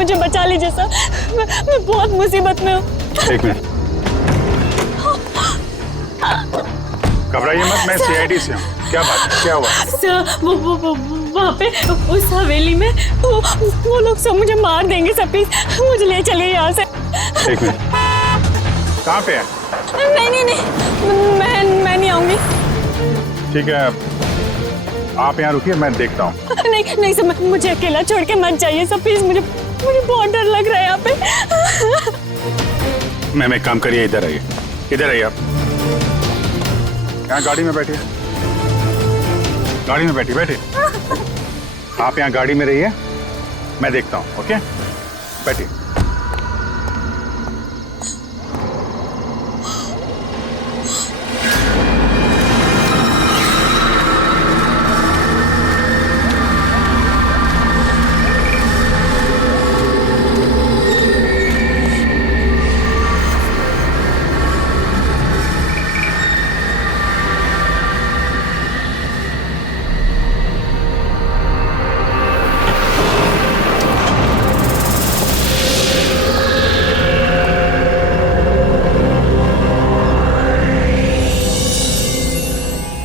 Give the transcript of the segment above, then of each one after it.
मुझे बचा लीजिए सर, मैं बहुत मुसीबत में हूँ। एक मिनट, घबराइए मत, मैं सीआईडी से हूँ। क्या बात है, क्या हुआ? सर वो वहाँ पे उस हवेली में वो लोग सब मुझे मार देंगे सर, प्लीज मुझे ले चलिए यहाँ से। एक मिनट, कहाँ पे है? नहीं, मैं नहीं आऊंगी। ठीक है, आप यहाँ रुकिए, मैं देखता हूँ। नहीं सर, मुझे अकेला छोड़ के मत जाइए सर, प्लीज मुझे बहुत डर लग रहा है यहाँ पे। मैम एक काम करिए, इधर आइए, इधर आइए आप। यहाँ गाड़ी में बैठिए, गाड़ी में बैठिए। आप यहाँ गाड़ी में रहिए, मैं देखता हूँ। ओके, बैठिए।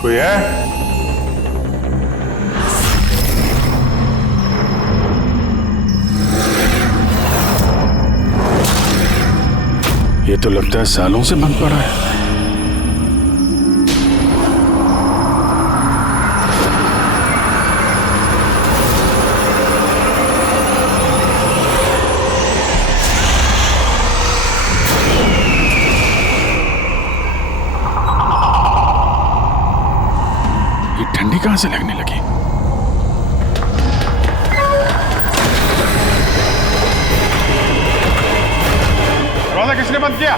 कोई है? ये तो लगता है सालों से बंद पड़ा है। ठंडी कहां से लगने लगी? दरवाजा किसने बंद किया?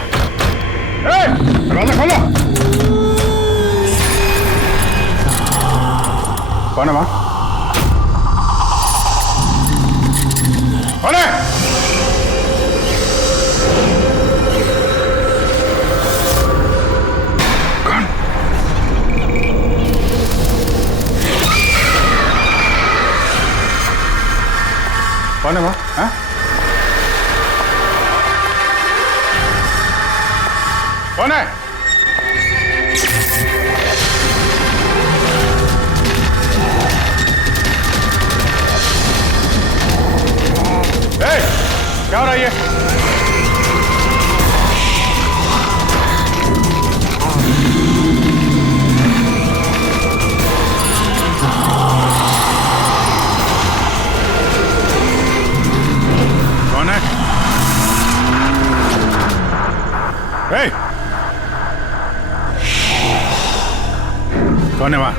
दरवाजा खोलो। कौन है वहां? कौन है? कौन है वहां? हाँ? कौन है? क्या हो रहा है ये? कौन है? कौन है वहां?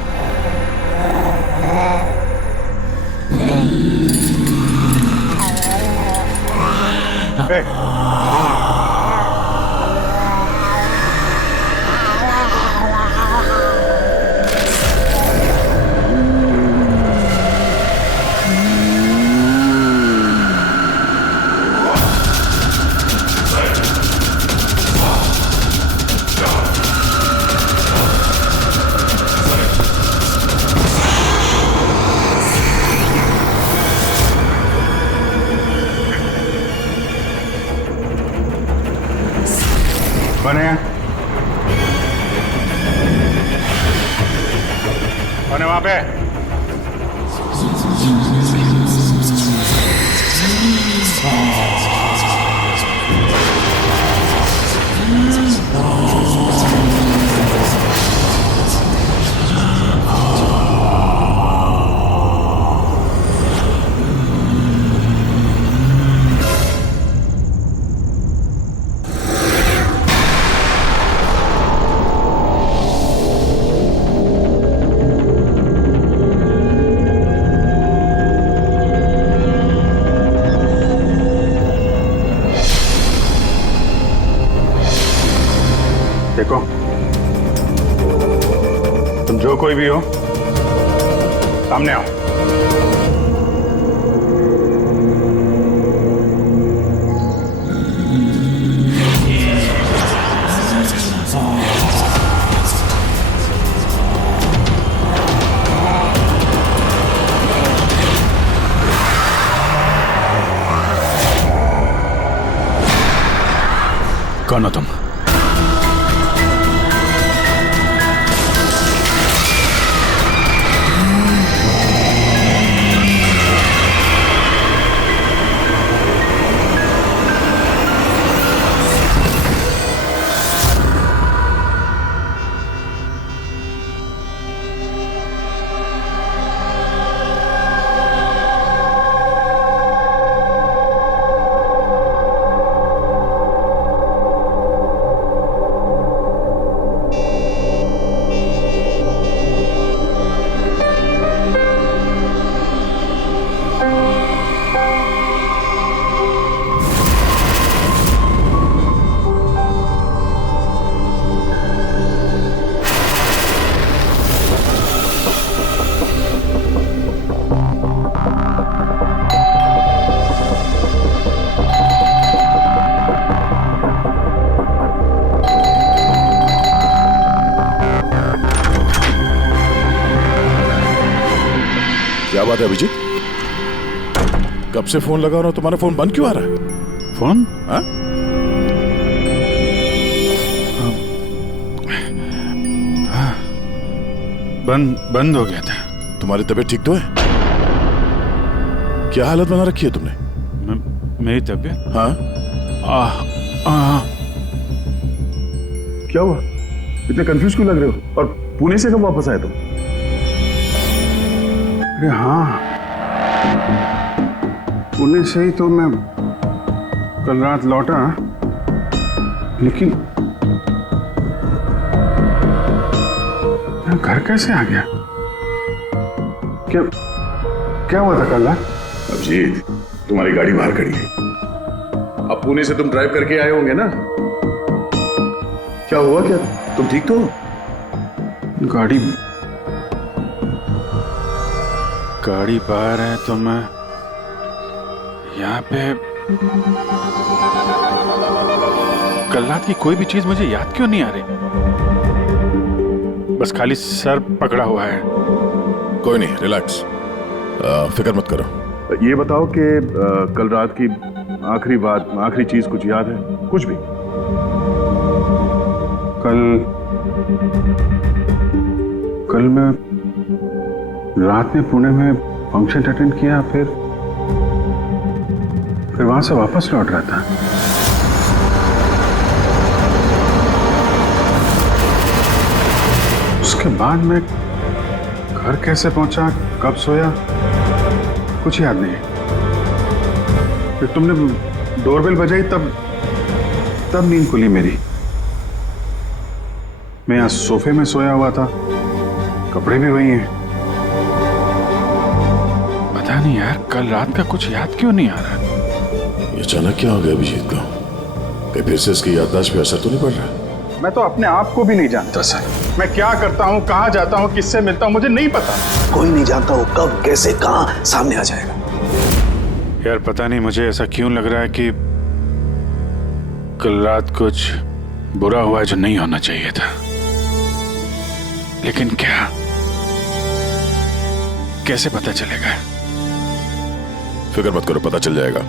कौन है? कौन है वहां पे? देखो, तुम जो कोई भी हो, सामने आओ। कौन हो तुम? क्या बात है अभिजीत? कब से फोन लगा रहा हूं, तुम्हारा फोन बंद क्यों आ रहा है? फोन? हाँ? बंद हो गया था। तुम्हारी तबीयत ठीक तो है? क्या हालत बना रखी है तुमने? मेरी तबीयत? हाँ? क्या हुआ? इतने कंफ्यूज क्यों लग रहे हो? और पुणे से कब वापस आए तुम? अरे हाँ, पुणे से ही तो मैं कल रात लौटा, लेकिन मैं घर कैसे आ गया? क्या हुआ था कल रात? अभिजीत, तुम्हारी गाड़ी बाहर खड़ी है। अब पुणे से तुम ड्राइव करके आए होंगे ना? क्या हुआ? क्या तुम ठीक तो हो? गाड़ी बाहर है तो मैं यहाँ पे। कल रात की कोई भी चीज मुझे याद क्यों नहीं आ रही? बस खाली सर पकड़ा हुआ है। कोई नहीं, रिलैक्स, फिक्र मत करो। ये बताओ कि कल रात की आखिरी बात, आखिरी चीज कुछ याद है? कुछ भी? कल मैं रात में पुणे में फंक्शन अटेंड किया, फिर वहां से वापस लौट रहा था। उसके बाद मैं घर कैसे पहुंचा, कब सोया, कुछ याद नहीं। फिर तुमने डोरबेल बजाई, तब नींद खुली मेरी। मैं यहाँ सोफे में सोया हुआ था, कपड़े भी वही हैं। पता नहीं यार, कल रात का कुछ याद क्यों नहीं आ रहा? ये अचानक क्या हो गया अभिजीत को? कहीं फिर से इसकी याददाश्त पे असर तो नहीं पड़ रहा? मैं तो अपने आप को भी नहीं जानता सर। मैं क्या करता हूँ, कहाँ जाता हूँ, किससे मिलता हूँ, मुझे नहीं पता। कोई नहीं जानता वो कब, कैसे, कहाँ सामने आ जाएगा। यार पता नहीं मुझे ऐसा क्यों लग रहा है कि कल रात कुछ बुरा हुआ है जो नहीं होना चाहिए था। लेकिन क्या, कैसे पता चलेगा? फिक्र मत करो, पता चल जाएगा।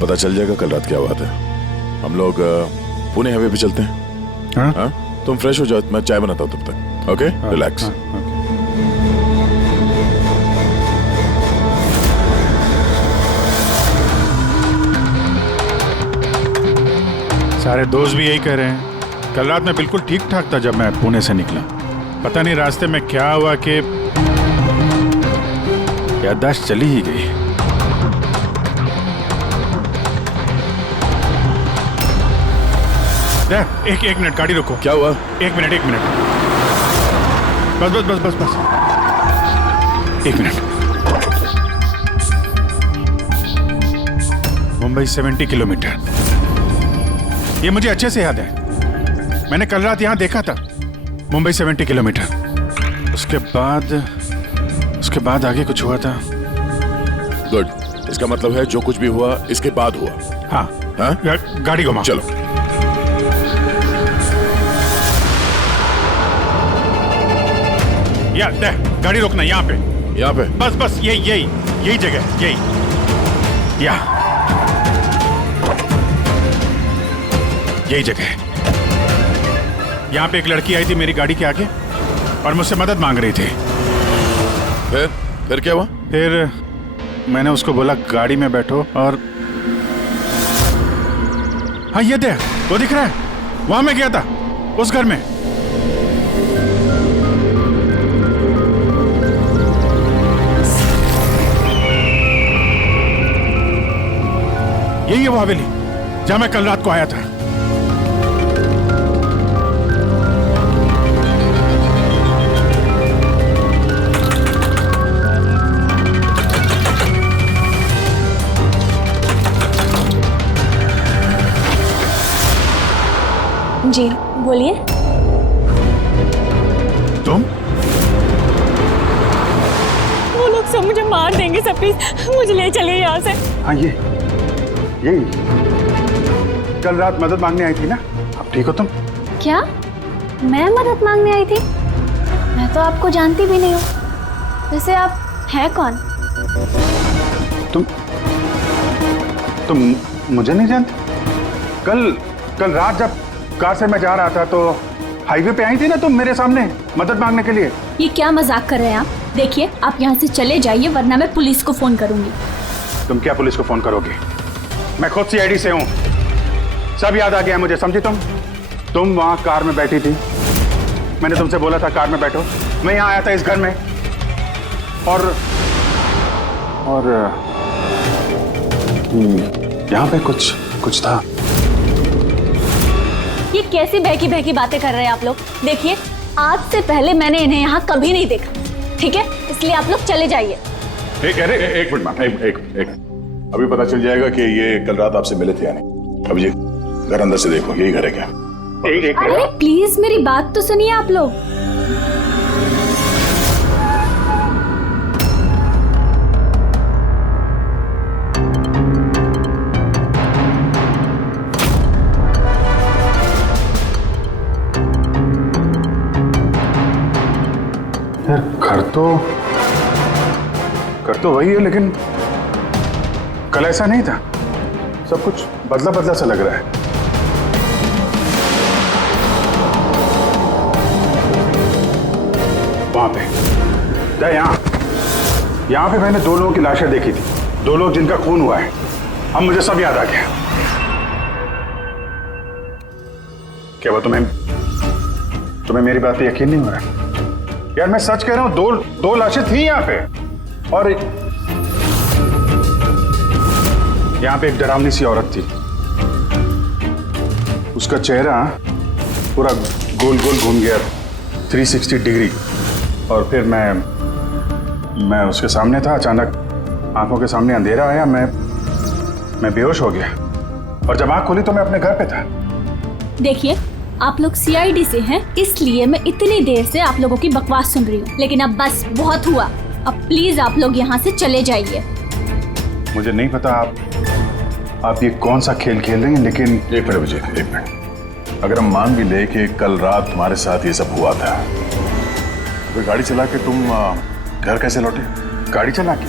पता चल जाएगा कल रात क्या बात है। हम लोग पुणे हाईवे पे चलते हैं। हाँ? हाँ? तुम फ्रेश हो जाओ, मैं चाय बनाता हूँ तब तक। Okay, relax. सारे दोस्त भी यही कह रहे हैं। कल रात मैं बिल्कुल ठीक ठाक था जब मैं पुणे से निकला। पता नहीं रास्ते में क्या हुआ कि याददाश्त चली ही गई। एक मिनट, गाड़ी रोको। क्या हुआ? एक मिनट। बस। एक मिनट। मुंबई 70 किलोमीटर, ये मुझे अच्छे से याद है। मैंने कल रात यहां देखा था। मुंबई 70 किलोमीटर। उसके बाद आगे कुछ हुआ था। गुड, इसका मतलब है जो कुछ भी हुआ इसके बाद हुआ। हाँ? गाड़ी घुमाओ। चलो। गाड़ी रोकना यहाँ पे। बस यही जगह, यही जगह है। यहाँ पे एक लड़की आई थी मेरी गाड़ी के आगे और मुझसे मदद मांग रही थी। फिर क्या हुआ? फिर मैंने उसको बोला गाड़ी में बैठो और हाँ ये देख, वो दिख रहा है, वहां मैं गया था उस घर में। यही है वो हवेली जहां मैं कल रात को आया था। जी बोलिए। तुम? वो लोग सब मुझे मार देंगे सर, प्लीज मुझे ले चलिए यहाँ से। हाँ यही कल रात मदद मांगने आई थी ना। अब ठीक हो तुम? क्या मैं मदद मांगने आई थी? मैं तो आपको जानती भी नहीं हूँ। वैसे आप हैं कौन? तुम मुझे नहीं जानते? कल रात जब कार से मैं जा रहा था तो हाईवे पे आई थी ना तुम मेरे सामने मदद मांगने के लिए। ये क्या मजाक कर रहे हैं आप? देखिए आप यहाँ से चले जाइए वरना मैं पुलिस को फोन करूंगी। तुम क्या पुलिस को फोन करोगे? मैं खुद सीआईडी से हूँ, सब याद आ गया मुझे, समझी तुम वहां कार में बैठी थी, मैंने तुमसे बोला था कार में बैठो, मैं यहाँ आया था इस घर में और यहाँ पे कुछ था। ये कैसी बहकी बातें कर रहे हैं आप लोग? देखिए आज से पहले मैंने इन्हें यहाँ कभी नहीं देखा, ठीक है? इसलिए आप लोग चले जाइए। एक मिनट मैम, एक अभी पता चल जाएगा कि ये कल रात आपसे मिले थे या नहीं। अब ये घर अंदर से देखो, यही घर है क्या? अरे प्लीज मेरी बात तो सुनिए आप लोग। यार घर तो वही है लेकिन कल ऐसा नहीं था, सब कुछ बदला सा लग रहा है। वहां पे यहाँ पे मैंने 2 लोगों की लाशें देखी थी, 2 लोग जिनका खून हुआ है। अब मुझे सब याद आ गया। क्या वो तुम्हें मेरी बात पे यकीन नहीं हो रहा? यार मैं सच कह रहा हूं, 2 लाशें थी यहाँ पे और यहाँ पे एक डरावनी सी औरत थी, उसका चेहरा पूरा गोल घूम गया 360 डिग्री और फिर मैं उसके सामने था, अचानक आंखों के सामने अंधेरा आया, मैं बेहोश हो गया और जब आंख खोली तो मैं अपने घर पे था। देखिए आप लोग सीआईडी से हैं, इसलिए मैं इतनी देर से आप लोगों की बकवास सुन रही हूँ, लेकिन अब बस बहुत हुआ। अब प्लीज आप लोग यहाँ से चले जाइए। मुझे नहीं पता आप ये कौन सा खेल खेल रही हैं, लेकिन एक मिनट विजय, एक मिनट। अगर हम मान भी ले कि कल रात तुम्हारे साथ ये सब हुआ था, तो गाड़ी चला के तुम घर कैसे लौटे? गाड़ी चला के?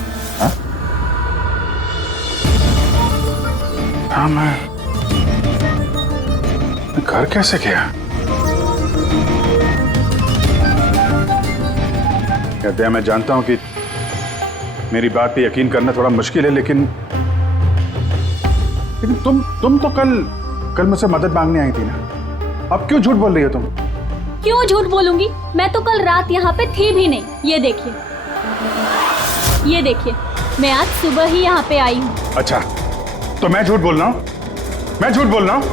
हाँ मैं घर कैसे गया? कहते हैं, मैं जानता हूं कि मेरी बात पे यकीन करना थोड़ा मुश्किल है, लेकिन तुम तो कल मुझसे मदद मांगने आई थी ना, अब क्यों झूठ बोल रही हो तुम? क्यों झूठ बोलूंगी? मैं तो कल रात यहाँ पे थी भी नहीं। ये देखिए मैं आज सुबह ही यहाँ पे आई हूँ। अच्छा तो मैं झूठ बोल रहा हूँ? मैं झूठ बोल रहा हूँ?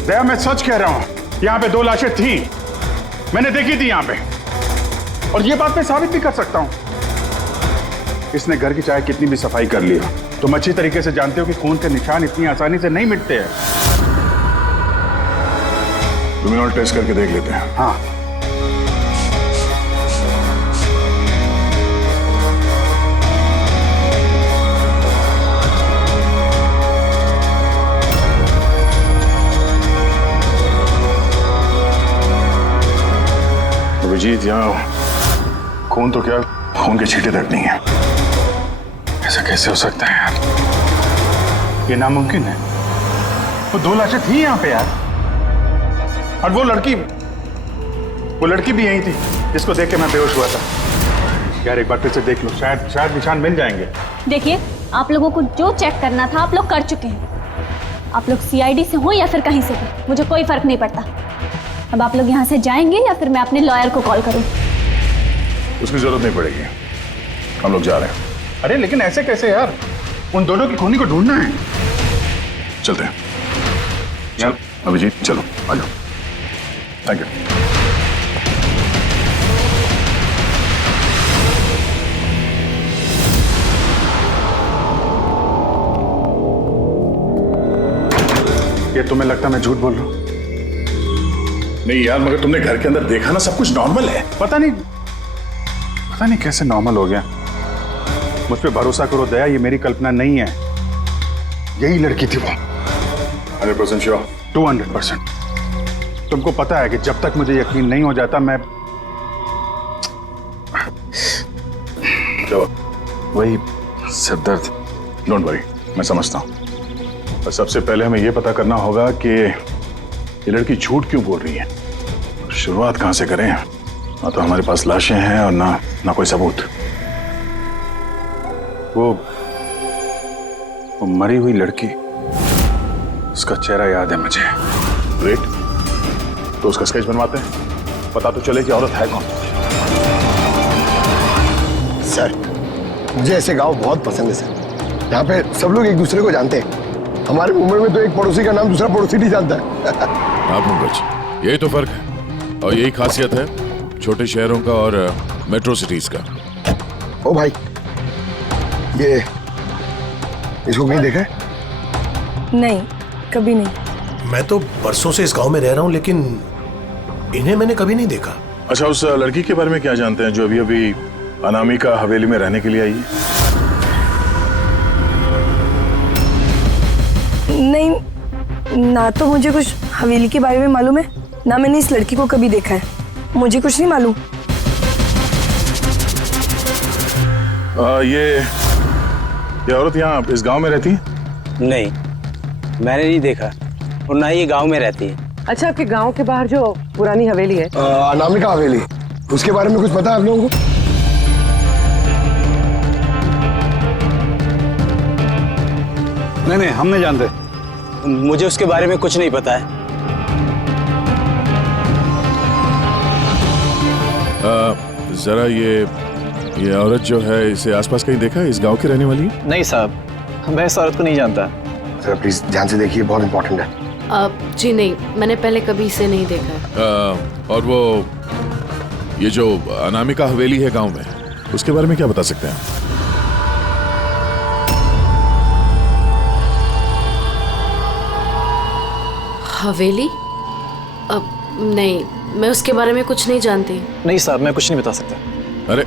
दया मैं सच कह रहा हूँ, यहाँ पे 2 लाशें थी, मैंने देखी थी यहाँ पे, और ये बात मैं साबित भी कर सकता हूँ। इसने घर की चाहे कितनी भी सफाई कर ली हो, तुम अच्छी तरीके से जानते हो कि खून के निशान इतनी आसानी से नहीं मिटते हैं। क्रिमिनल टेस्ट करके देख लेते हैं। हाँ अभिजीत, यहाँ खून तो क्या, खून के छींटे तक नहीं है। ऐसा कैसे हो सकता है यार? ये नामुमकिन है। वो 2 लाशें थी यहाँ पे यार, और वो लड़की भी यही थी जिसको देख के मैं बेहोश हुआ था। यार एक बार फिर से देख लो, शायद निशान मिल जाएंगे। देखिए, आप लोगों को जो चेक करना था आप लोग कर चुके हैं। आप लोग सीआईडी से हो या फिर कहीं से भी, मुझे कोई फर्क नहीं पड़ता। अब आप लोग यहाँ से जाएंगे या फिर मैं अपने लॉयर को कॉल करूँ? उसकी जरूरत नहीं पड़ेगी, हम लोग जा रहे हैं। अरे लेकिन ऐसे कैसे यार, उन दोनों की खूनी को ढूंढना है। चलते हैं। चल अभिजीत, चलो आ जाओ। Thank you. ये तुम्हें लगता मैं झूठ बोल रहा हूँ? नहीं यार, मगर तुमने घर के अंदर देखा ना, सब कुछ नॉर्मल है। पता नहीं कैसे नॉर्मल हो गया। मुझ पे भरोसा करो दया, ये मेरी कल्पना नहीं है, यही लड़की थी वो। 100% श्योर? 200%। तुमको पता है कि जब तक मुझे यकीन नहीं हो जाता मैं वही सिरदर्द। डोंट वरी, मैं समझता हूँ। और सबसे पहले हमें यह पता करना होगा कि ये लड़की झूठ क्यों बोल रही है। शुरुआत कहां से करें? ना तो हमारे पास लाशें हैं और ना कोई सबूत। वो मरी हुई लड़की, उसका चेहरा याद है मुझे। ग्रेट, तो उसका स्केच बनवाते हैं, पता तो चले कि औरत है कौन। सर, मुझे ऐसे गांव बहुत पसंद है सर। यहाँ पे सब लोग एक दूसरे को जानते हैं। हमारे मुंबई में तो एक पड़ोसी का नाम दूसरा पड़ोसी नहीं जानता है। हाँ पंकज, यही तो फर्क है और यही खासियत है छोटे शहरों का और मेट्रो सिटीज का। ओ भाई, ये इसको कहीं देखा है? नहीं, कभी नहीं। मैं तो बरसों से इस गांव में रह रहा हूं, लेकिन इन्हें मैंने कभी नहीं देखा। अच्छा, उस लड़की के बारे में क्या जानते हैं जो अभी अभी अनामिका हवेली में रहने के लिए आई है? नहीं, ना तो मुझे कुछ हवेली के बारे में मालूम है, ना मैंने इस लड़की को कभी देखा है। मुझे कुछ नहीं मालूम। ये औरत यहाँ इस गांव में रहती है? नहीं, मैंने नहीं देखा और ना ही ये गांव में रहती है। अच्छा, आपके गांव के बाहर जो पुरानी हवेली है, अनामिका हवेली, उसके बारे में कुछ पता है आप लोगों को? नहीं, हम नहीं जानते। मुझे उसके बारे में कुछ नहीं पता है। जरा ये औरत जो है, इसे आसपास कहीं देखा है? इस गांव की रहने वाली है? नहीं साहब, मैं इस औरत को नहीं जानता। सर प्लीज ध्यान से देखिए, बहुत इंपॉर्टेंट है। जी नहीं, मैंने पहले कभी इसे नहीं देखा है। और वो ये जो अनामिका हवेली है गांव में, उसके बारे में क्या बता सकते हैं? हवेली? नहीं, मैं उसके बारे में कुछ नहीं जानती। नहीं साहब, मैं कुछ नहीं बता सकता। अरे,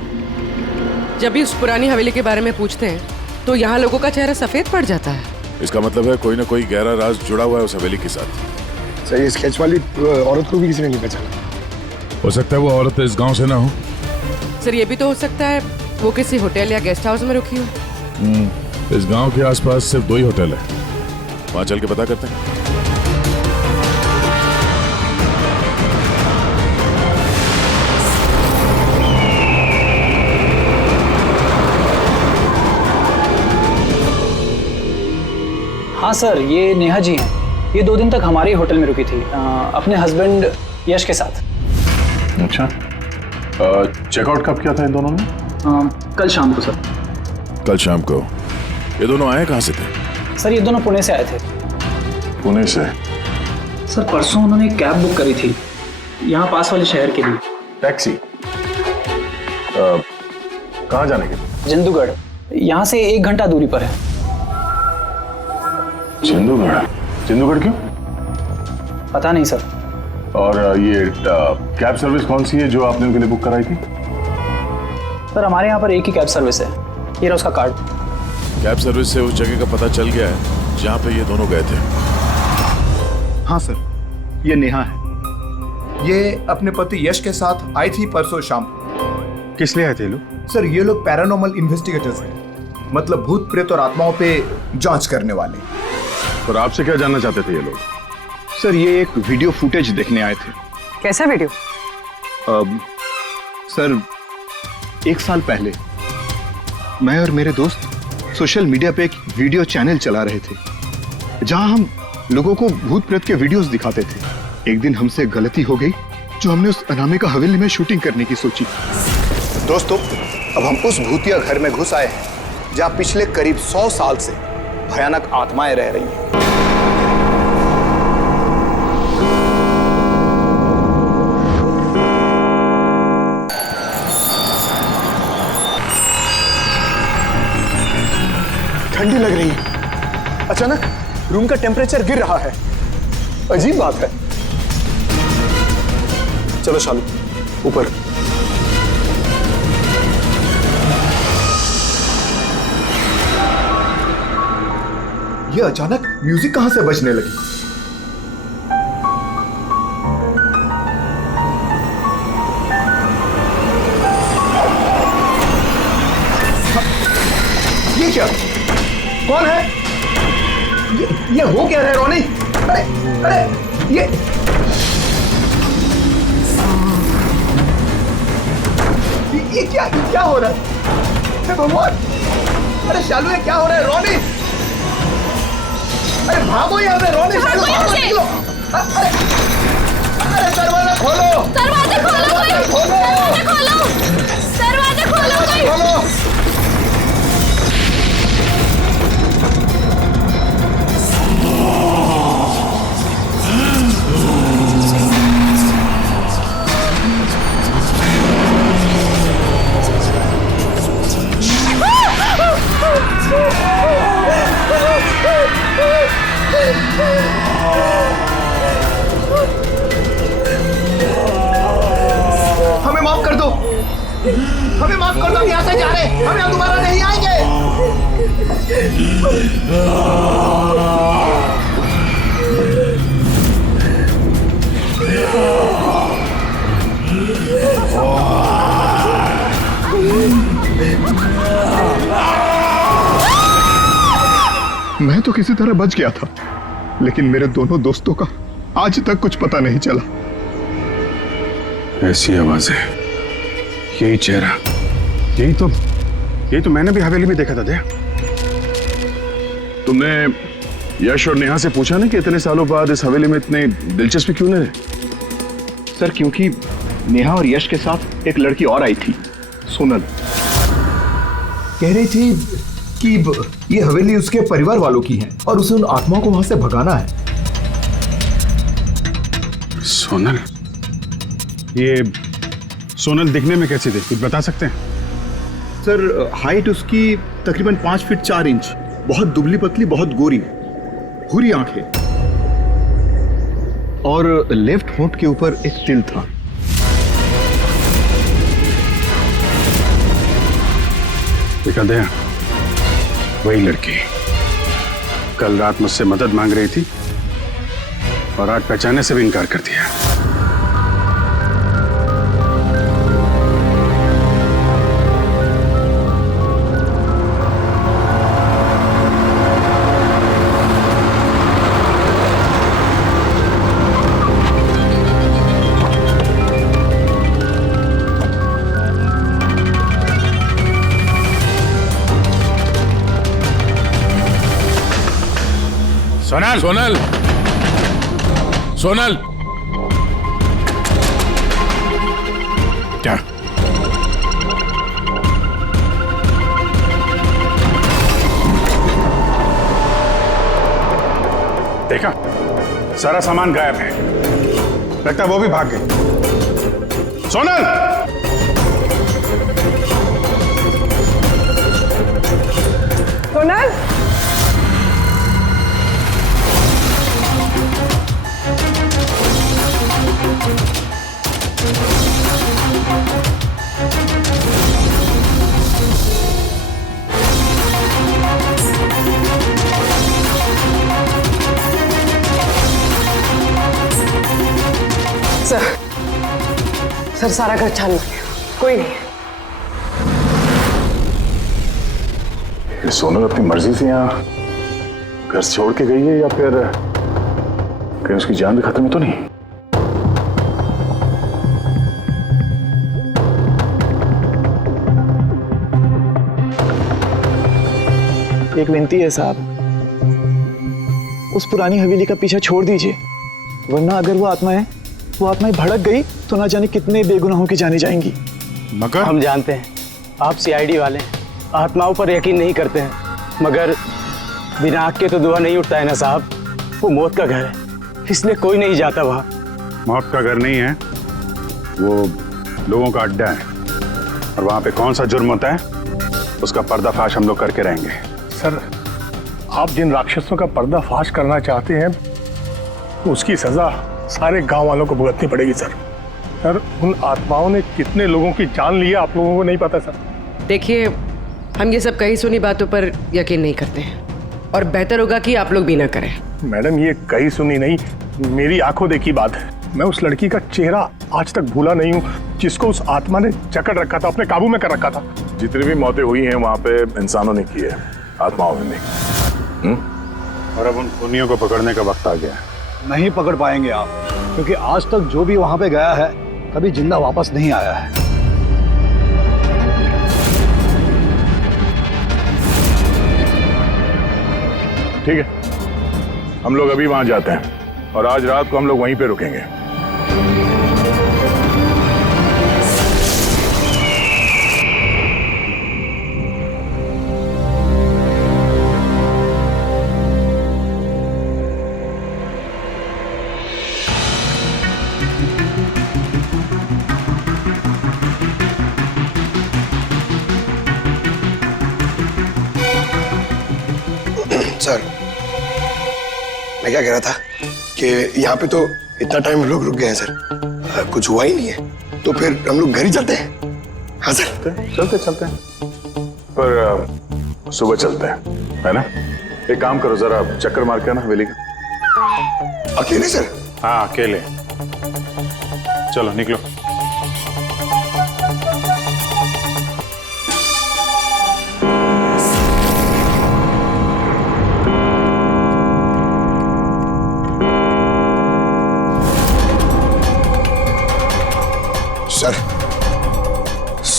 जब भी उस पुरानी हवेली के बारे में पूछते हैं तो यहाँ लोगों का चेहरा सफेद पड़ जाता है। इसका मतलब है कोई ना कोई गहरा राज जुड़ा हुआ है उस हवेली के साथ। सर, ये स्केच वाली औरत को भी किसी ने नहीं पहचाना। हो सकता है वो औरत इस गांव से ना हो। सर, ये भी तो हो सकता है वो किसी होटल या गेस्ट हाउस में रुकी हो। इस गांव के आसपास सिर्फ 2 ही होटल है, वहां चल के पता करते हैं। हाँ सर, ये नेहा जी हैं। ये 2 दिन तक हमारे ही होटल में रुकी थी, अपने हस्बैंड यश के साथ। अच्छा, चेकआउट कब किया था इन दोनों ने? कल शाम को सर। कल शाम को। ये दोनों आए कहाँ से थे? सर, ये दोनों पुणे से आए थे। पुणे से? सर, परसों उन्होंने कैब बुक करी थी यहाँ पास वाले शहर के लिए। टैक्सी? कहाँ जाने के लिए? जंदूगढ़, यहाँ से 1 घंटा दूरी पर है। जंदूगढ़ क्यों? पता नहीं सर। और ये कैब सर्विस कौन सी है जो आपने उनके लिए बुक कराई थी? सर, हमारे यहाँ पर एक ही कैब सर्विस है, ये रहा उसका कार्ड। कैब सर्विस से उस जगह का पता चल गया है जहाँ पे ये दोनों गए थे। हाँ सर, ये नेहा है। ये अपने पति यश के साथ आई थी परसों शाम। किस लिए आए थे लोग? सर, ये लोग पैरानॉर्मल इन्वेस्टिगेटर्स हैं, मतलब भूत प्रेत और आत्माओं पे जांच करने वाले। और आपसे क्या जानना चाहते थे ये लोग? सर ये एक वीडियो फुटेज देखने आए थे। कैसा वीडियो? सर 1 साल पहले मैं और मेरे दोस्त सोशल मीडिया पे एक वीडियो चैनल चला रहे थे जहां हम लोगों को भूत प्रेत के वीडियोस दिखाते थे। एक दिन हमसे गलती हो गई जो हमने उस अनामिका हवेली में शूटिंग करने की सोची। दोस्तों, अब हम उस भूतिया घर में घुस आए हैं जहां पिछले करीब 100 साल से भयानक आत्माएं रह रही हैं। ठंडी लग रही है। अचानक रूम का टेम्परेचर गिर रहा है। अजीब बात है। चलो शालू, ऊपर। ये अचानक म्यूजिक कहां से बजने लगी? ये क्या? कौन है? ये हो क्या रहा है रोनी? अरे ये क्या हो रहा है? हे भगवान! अरे शालू, ये क्या हो रहा है? रोनी, अरे भागो यहाँ से! रोनी, शालू, भागो, निकलो! अरे दरवाजा खोलो! दरवाजा खोलो! दरवाजा खोलो! दरवाजा खोलो! खोलो! हमें माफ कर दो, हमें माफ कर दो। हम यहाँ से जा रहे हैं, हम यहाँ दोबारा नहीं आएंगे। मैं तो किसी तरह बच गया था, लेकिन मेरे दोनों दोस्तों का आज तक कुछ पता नहीं चला। ऐसी आवाजें, यही चेहरा, यही तो मैंने भी हवेली में देखा था। दया, तुमने यश और नेहा से पूछा ना कि इतने सालों बाद इस हवेली में इतने दिलचस्पी क्यों नहीं? सर क्योंकि नेहा और यश के साथ एक लड़की और आई थी, सोनल। कह रही थी कि ये हवेली उसके परिवार वालों की है और उसे उन आत्माओं को वहां से भगाना है। सोनल? ये सोनल दिखने में कैसी थी, कुछ बता सकते हैं? सर हाइट उसकी तकरीबन 5 फीट 4 इंच, बहुत दुबली पतली, बहुत गोरी, भूरी आंखें और लेफ्ट होंठ के ऊपर एक तिल था। देखा दया, वही लड़की कल रात मुझसे मदद मांग रही थी और आज पहचानने से भी इनकार कर दिया। सोनल! सोनल! सोनल! क्या? देखा, सारा सामान गायब है। लगता है वो भी भाग गई। सोनल! सोनल, सर सारा घर छान लिया, कोई नहीं। सोनल अपनी मर्जी से यहाँ घर छोड़ के गई है या फिर कहीं उसकी जान भी खत्म तो नहीं? एक विनती है साहब, उस पुरानी हवेली का पीछा छोड़ दीजिए, वरना अगर वो आत्माएं भड़क गई तो ना जाने कितने बेगुनाहों की जाने जाएंगी। मगर हम जानते हैं आप सीआईडी वाले हैं, आत्माओं पर यकीन नहीं करते हैं, मगर बिना आग के तो धुआं नहीं उठता है ना साहब। वो मौत का घर है, इसलिए कोई नहीं जाता वहाँ। मौत का घर नहीं है, वो लोगों का अड्डा है, और वहां पे कौन सा जुर्म होता है उसका पर्दाफाश हम लोग करके रहेंगे। सर, आप जिन राक्षसों का पर्दाफाश करना चाहते हैं उसकी सजा सारे गांव वालों को भुगतनी पड़ेगी सर। सर, उन आत्माओं ने कितने लोगों की जान ली है आप लोगों को नहीं पता सर। देखिए, हम ये सब कही सुनी बातों पर यकीन नहीं करते हैं, और बेहतर होगा कि आप लोग भी ना करें। मैडम, ये कही सुनी नहीं, मेरी आंखों देखी बात है। मैं उस लड़की का चेहरा आज तक भूला नहीं हूँ जिसको उस आत्मा ने जकड़ रखा था, अपने काबू में कर रखा था। जितनी भी मौतें हुई हैं वहां पे इंसानों ने की है, आत्माओं ने नहीं। और अब उन खूनियों को पकड़ने का वक्त आ गया है। नहीं पकड़ पाएंगे आप, क्योंकि आज तक जो भी वहां पे गया है कभी जिंदा वापस नहीं आया है। ठीक है, हम लोग अभी वहां जाते हैं और आज रात को हम लोग वहीं पे रुकेंगे। सर, मैं क्या कह रहा था कि यहाँ पे तो इतना टाइम लोग रुक गए हैं सर, कुछ हुआ ही नहीं है, तो फिर हम लोग घर ही चलते हैं। हाँ सर, चलते हैं, पर सुबह चलते हैं, है ना? एक काम करो, जरा चक्कर मार के आना हवेली का। अकेले सर? हाँ, अकेले। चलो निकलो।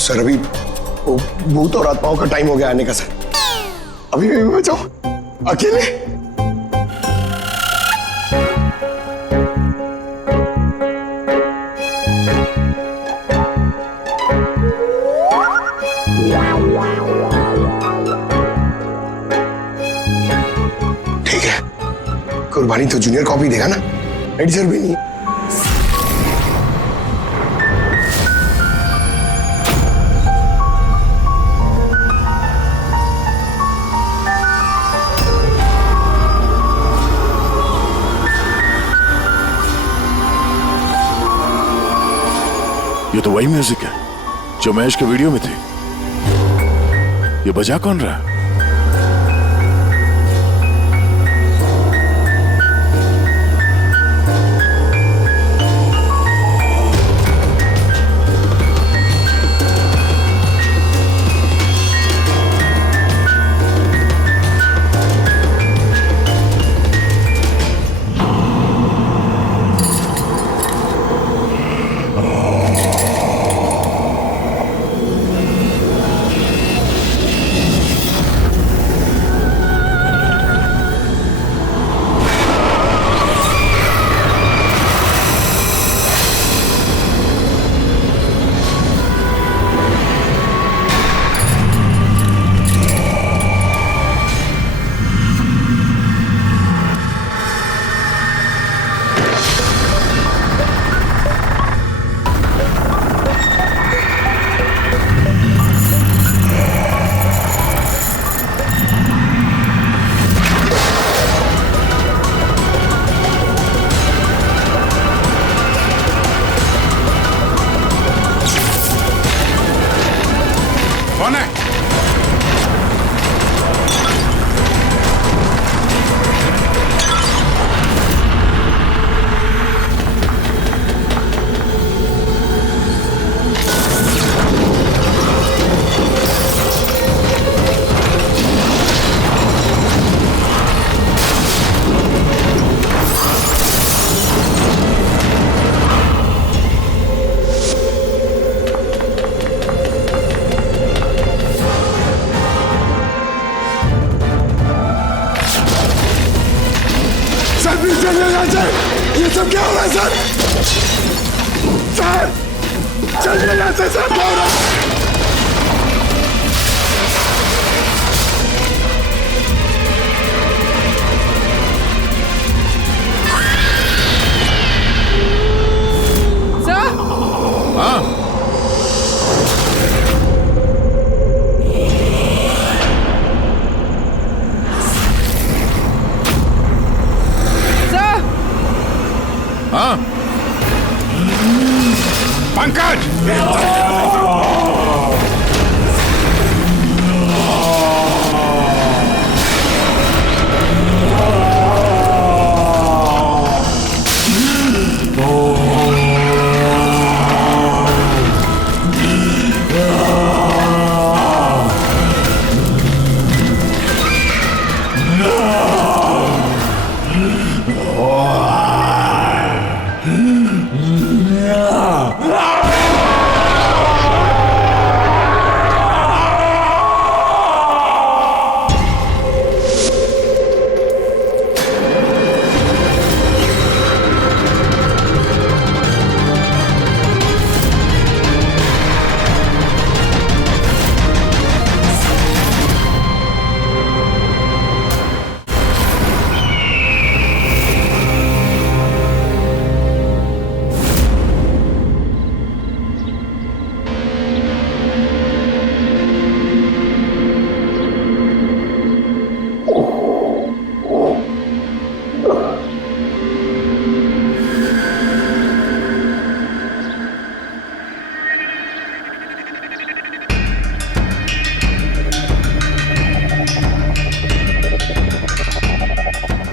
सर, अभी वो भूत और आत्माओं का टाइम हो गया आने का सर। अभी मैं जाऊं अकेले? ठीक है, कुर्बानी तो जूनियर कॉपी देगा ना, एडिटर भी नहीं। ये तो वही म्यूजिक है जो महेश के वीडियो में थी। ये बजा कौन रहा है? ये सब क्या हो रहा है सर? सर चलिए यहाँ से सर, क्या हो रहा है? पंकज!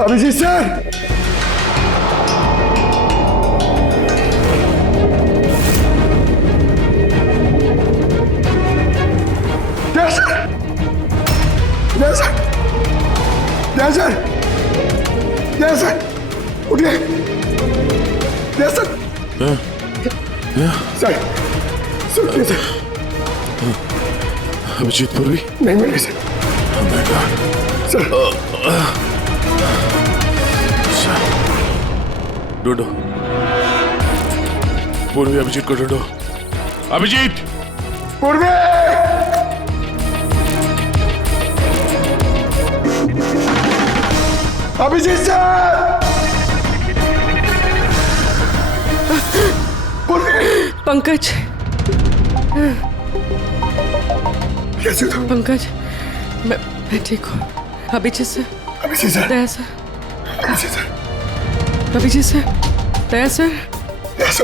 अभिजीत सर, सर उठिए। सर सुनिए सर। अभिजीत पूर्वी नहीं मिले सर। सर ढूंढो, पूर्वी अभिजीत को ढूंढो। अभिजीत! पूर्वी! अभिजीत सर! पंकज, कैसे हो? पंकज, मैं ठीक हूँ। अभिजीत सर, दया सर, अभिजीत सर, दया सर,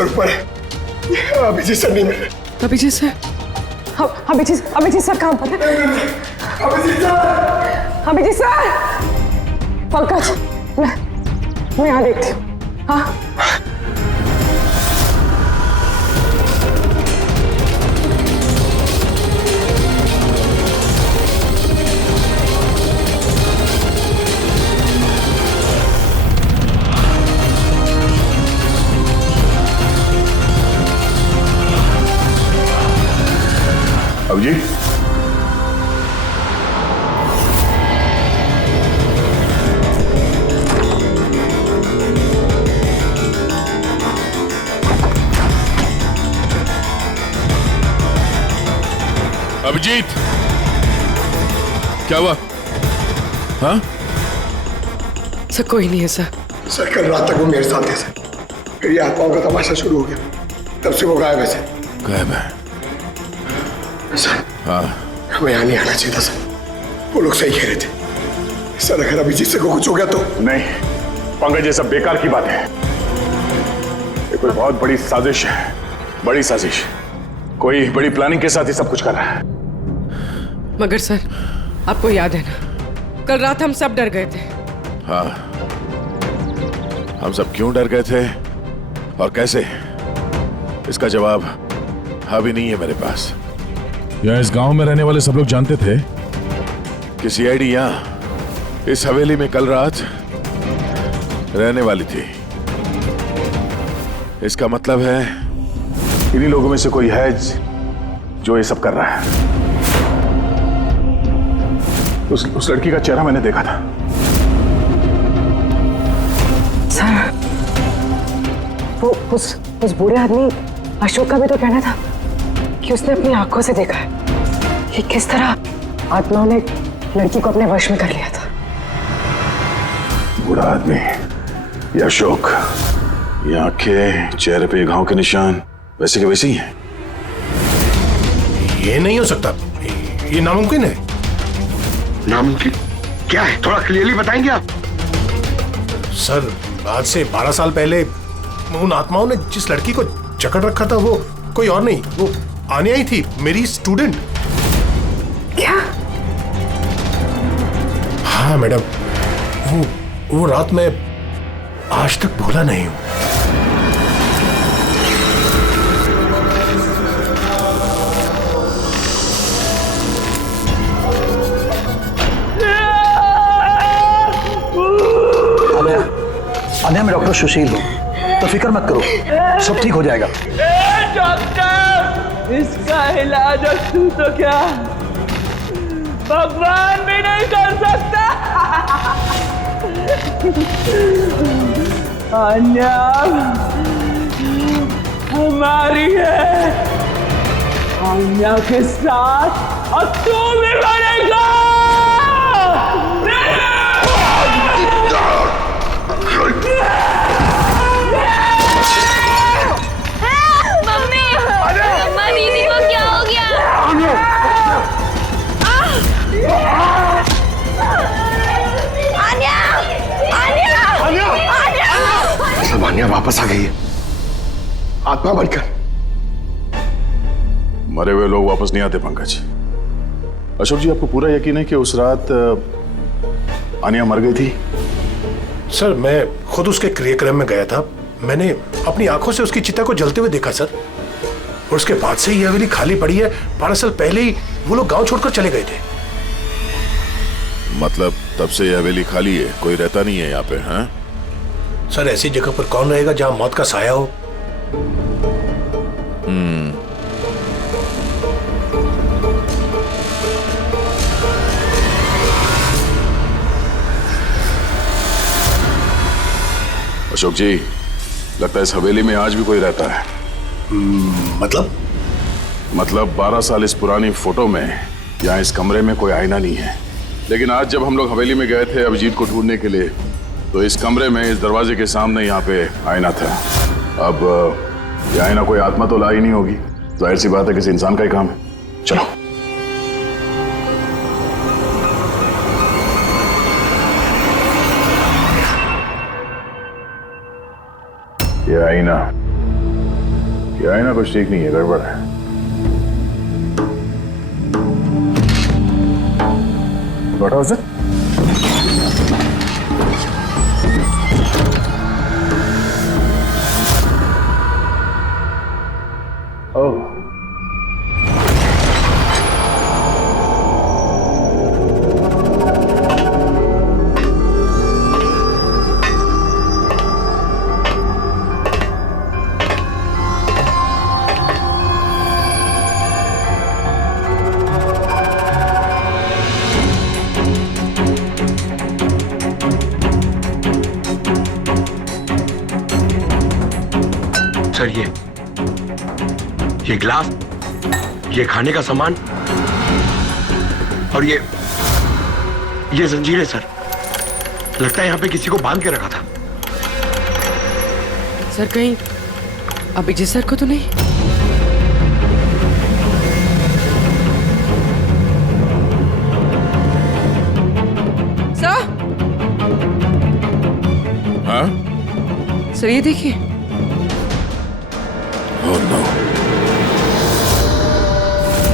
ऊपर है। अभिजीत सर नहीं मिले। अभिजीत सर, अभिजीत सर कहाँ पर है? अभिजीत सर! पंकज, मैं यहाँ देखती हूँ। हाँ अभिजीत, अभिजीत, क्या हुआ? हाँ? सर कोई नहीं है सर। सर कल रात तक वो मेरे साथ थे सर, फिर ये आत्माओं का तमाशा शुरू हो गया, तब से वो गायब है सर। गायब है? सर हाँ, हमें यहाँ नहीं आना चाहिए था सर। वो लोग सही कह रहे थे सर, अगर अभिजीत से को कुछ हो गया तो। नहीं पंकज, ये सब बेकार की बात है। ये कोई बहुत बड़ी साजिश है, बड़ी साजिश। कोई बड़ी प्लानिंग के साथ ही सब कुछ कर रहा है। मगर सर, आपको याद है ना, कल रात हम सब डर गए थे। हाँ, हम सब क्यों डर गए थे और कैसे, इसका जवाब अभी नहीं है मेरे पास। या इस गांव में रहने वाले सब लोग जानते थे कि सीआईडी यहाँ इस हवेली में कल रात रहने वाली थी। इसका मतलब है इन्हीं लोगों में से कोई है जो ये सब कर रहा है। उस लड़की का चेहरा मैंने देखा था। वो उस बूढ़े आदमी अशोक का भी तो कहना था कि उसने अपनी आंखों से देखा है कि किस तरह आत्माओं ने लड़की को अपने वश में कर लिया था। बूढ़ा आदमी, ये अशोक, ये आंखें, चेहरे पे घाव के निशान वैसे के वैसे ही हैं। ये नहीं हो सकता, ये नामुमकिन है। नामुमकिन क्या है, थोड़ा क्लियरली बताएंगे आप? सर, आज से 12 साल पहले उन आत्माओं ने जिस लड़की को जकड़ रखा था वो कोई और नहीं, वो आने आई थी, मेरी स्टूडेंट। क्या? हाँ मैडम, वो रात मैं आज तक भूला नहीं हूं। अनया, मैं डॉक्टर सुशील हूँ, तो फिक्र मत करो, सब ठीक हो जाएगा। डॉक्टर, इसका इलाज तू तो क्या भगवान भी नहीं कर सकता। अन्या हमारी है, अन्या के साथ और तू भी मरेगा। मम्मी, मम्मा दीदी को क्या हो गया? सब अन्या वापस आ गई है, आत्मा बनकर। मरे हुए लोग वापस नहीं आते पंकज। अशोक जी, आपको पूरा यकीन है कि उस रात अन्या मर गई थी? सर, मैं खुद उसके क्रियाक्रम में गया था, मैंने अपनी आंखों से उसकी चिता को जलते हुए देखा सर। और उसके बाद से ये हवेली खाली पड़ी है। 12 साल पहले ही वो लोग गांव छोड़कर चले गए थे। मतलब तब से यह हवेली खाली है, कोई रहता नहीं है यहाँ पे? हाँ सर, ऐसी जगह पर कौन रहेगा जहां मौत का साया हो? अशोक जी, लगता है इस हवेली में आज भी कोई रहता है। मतलब 12 साल इस पुरानी फोटो में यहाँ इस कमरे में कोई आईना नहीं है, लेकिन आज जब हम लोग हवेली में गए थे अभिजीत को ढूंढने के लिए, तो इस कमरे में इस दरवाजे के सामने यहाँ पे आईना था। अब ये आईना कोई आत्मा तो ला ही नहीं होगी, जाहिर सी बात है किसी इंसान का ही काम है। चलो। ये आईना कुछ ठीक नहीं है, गड़बड़ है। What was it? Oh. Sir, ये ग्लास, ये खाने का सामान और ये जंजीरें सर, लगता है यहाँ पे किसी को बांध के रखा था। सर, कहीं अभिजीत सर को तो नहीं? सर, हाँ सर ये देखिए। Oh no.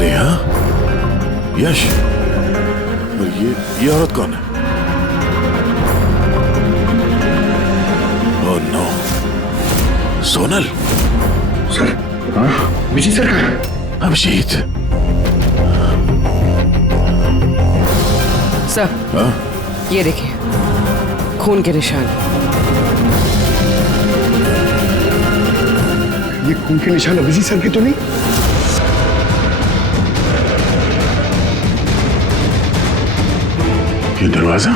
नेहा, यश, और ये औरत कौन है? Oh no. Sonal. Sir, Abhijeet sir कहाँ है? अभिजीत। सर, हाँ? ये देखिए, खून के निशान। ये खून के निशान अभिजीत सर के तो नहीं? ये दरवाजा?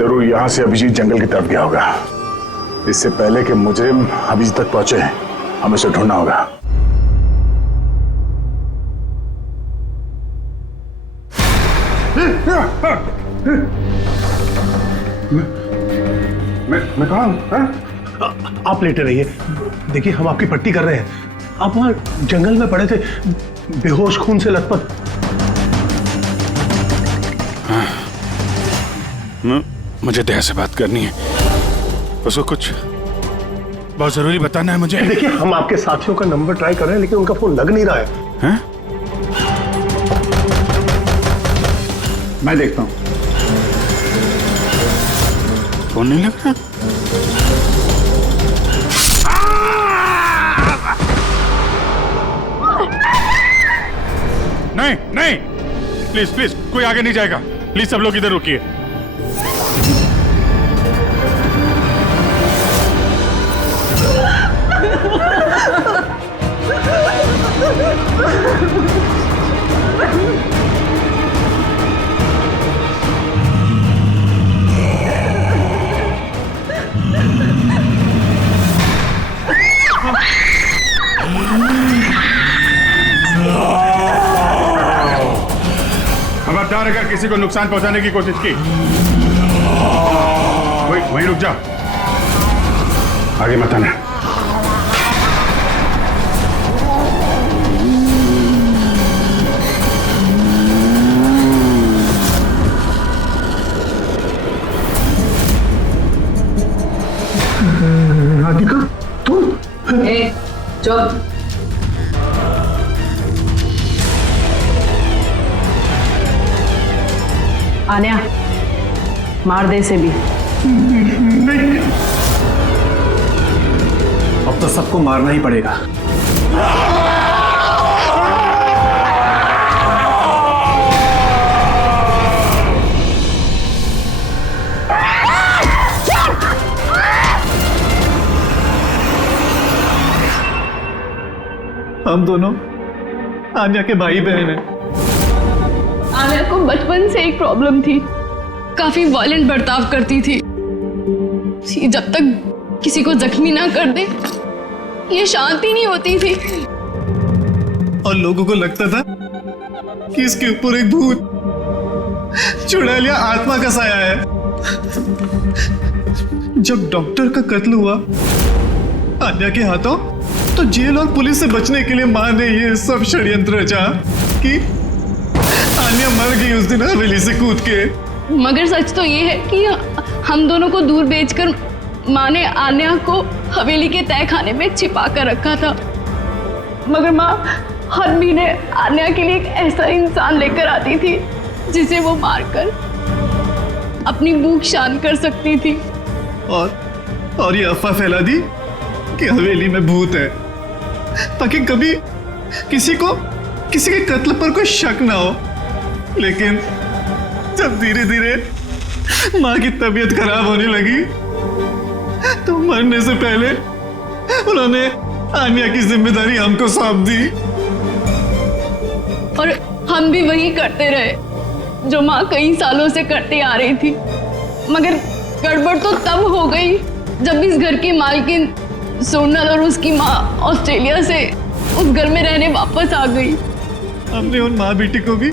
जरूर यहाँ से अभिजीत जंगल की तरफ गया होगा। इससे पहले कि मुजरिम अभिजीत तक पहुंचे हमें उसे ढूंढना होगा। मैं कहाँ हूँ? आप लेटे रहिए, देखिए हम आपकी पट्टी कर रहे हैं। आप वहां जंगल में पड़े थे, बेहोश, खून से लथपथ। मुझे दया से बात करनी है, उसको कुछ बहुत जरूरी बताना है मुझे। देखिए हम आपके साथियों का नंबर ट्राई कर रहे हैं लेकिन उनका फोन लग नहीं रहा है। हैं? मैं देखता हूं। फोन नहीं लग रहा? नहीं नहीं, प्लीज प्लीज कोई आगे नहीं जाएगा, प्लीज सब लोग इधर रुकिए। खबरदार अगर किसी को नुकसान पहुंचाने की कोशिश की, वहीं रुक जाओ, आगे मत आना। राधिका तुम? चुप। आन्या, मार दे इसे भी। नहीं। अब तो सबको मारना ही पड़ेगा। हम दोनों आन्या के भाई बहन हैं। आन्या को बचपन से एक प्रॉब्लम थी, काफी वायलेंट बर्ताव करती थी। जब तक किसी को जख्मी ना कर दे ये शांति नहीं होती थी। और लोगों को लगता था कि इसके ऊपर एक भूत चुड़ैलिया आत्मा का साया है। जब डॉक्टर का कत्ल हुआ आन्या के हाथों, तो जेल और पुलिस से बचने के लिए मां ने ये सब षड्यंत्र रचा कि आन्या मर गई उस दिन हवेली से कूद के। मगर सच तो ये है कि हम दोनों को दूर भेजकर माँ ने आन्या को हवेली के तय खाने में छिपा कर रखा था। मगर माँ हर महीने आन्या के लिए एक ऐसा इंसान लेकर आती थी जिसे वो मारकर अपनी भूख शांत कर सकती थी। और ये अफवाह फैला दी कि हवेली में भूत है ताकि कभी किसी के कत्ल पर कोई शक ना हो। लेकिन जब धीरे धीरे माँ की तबीयत खराब होने लगी तो मरने से पहले उन्होंने आन्या की जिम्मेदारी हमको सौंप दी। और हम भी वही करते रहे जो माँ कई सालों से करते आ रही थी। मगर गड़बड़ तो तब हो गई जब इस घर की मालकिन सोनल और उसकी माँ ऑस्ट्रेलिया से उस घर में रहने वापस आ गई। हमने उन माँ बेटी को भी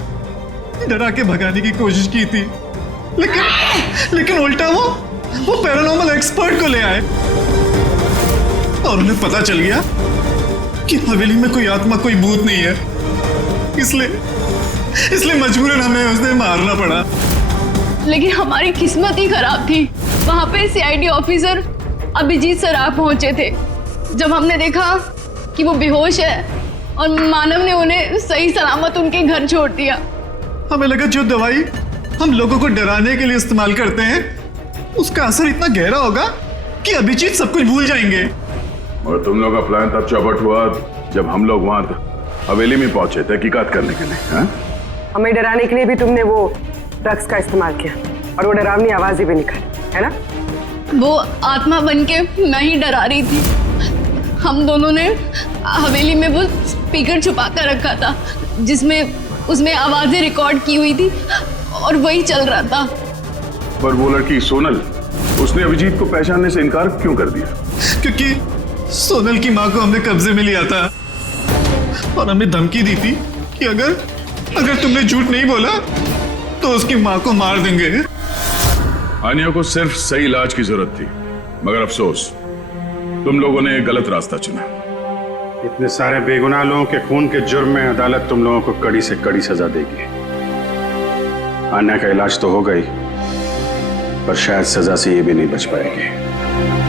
डरा के भगाने की कोशिश की थी, लेकिन उल्टा वो पैरानॉर्मल एक्सपर्ट को ले आए और उन्हें पता चल गया कि हवेली में कोई आत्मा, कोई भूत नहीं है। इसलिए मजबूरन हमें उसने मारना पड़ा। लेकिन हमारी किस्मत ही खराब थी। वहां पे सीआईडी ऑफिसर अभिजीत सर आ पहुंचे थे। जब हमने देखा कि वो बेहोश है और मानव ने उन्हें सही सलामत उनके घर छोड़ दिया, हमें लगा जो दवाई हम लोगों को डराने के लिए इस्तेमाल करते हैं उसका असर इतना गहरा होगा कि अभिजीत सब कुछ भूल जाएंगे। और तुम लोग का प्लान तब चौपट हुआ जब हम लोग वहां हवेली में पहुंचे तहकीकात करने के लिए। हाँ? हमें डराने के लिए भी तुमने वो ड्रग्स का इस्तेमाल किया और वो डरावनी आवाजें भी निकाली, है ना? वो आत्मा बन के मैं ही डरा रही थी। हम दोनों ने हवेली में वो स्पीकर छुपा कर रखा था जिसमें उसमें आवाजें रिकॉर्ड की हुई थी और वही चल रहा था। पर वो लड़की सोनल, उसने अभिजीत को पहचानने से इनकार क्यों कर दिया? क्योंकि सोनल की माँ को हमने कब्जे में लिया था और हमें धमकी दी थी कि अगर तुमने झूठ नहीं बोला तो उसकी माँ को मार देंगे। आनिया को सिर्फ सही इलाज की जरूरत थी, मगर अफसोस तुम लोगों ने गलत रास्ता चुना। इतने सारे बेगुनाह लोगों के खून के जुर्म में अदालत तुम लोगों को कड़ी से कड़ी सजा देगी। आन्या का इलाज तो हो गई, पर शायद सजा से ये भी नहीं बच पाएगी।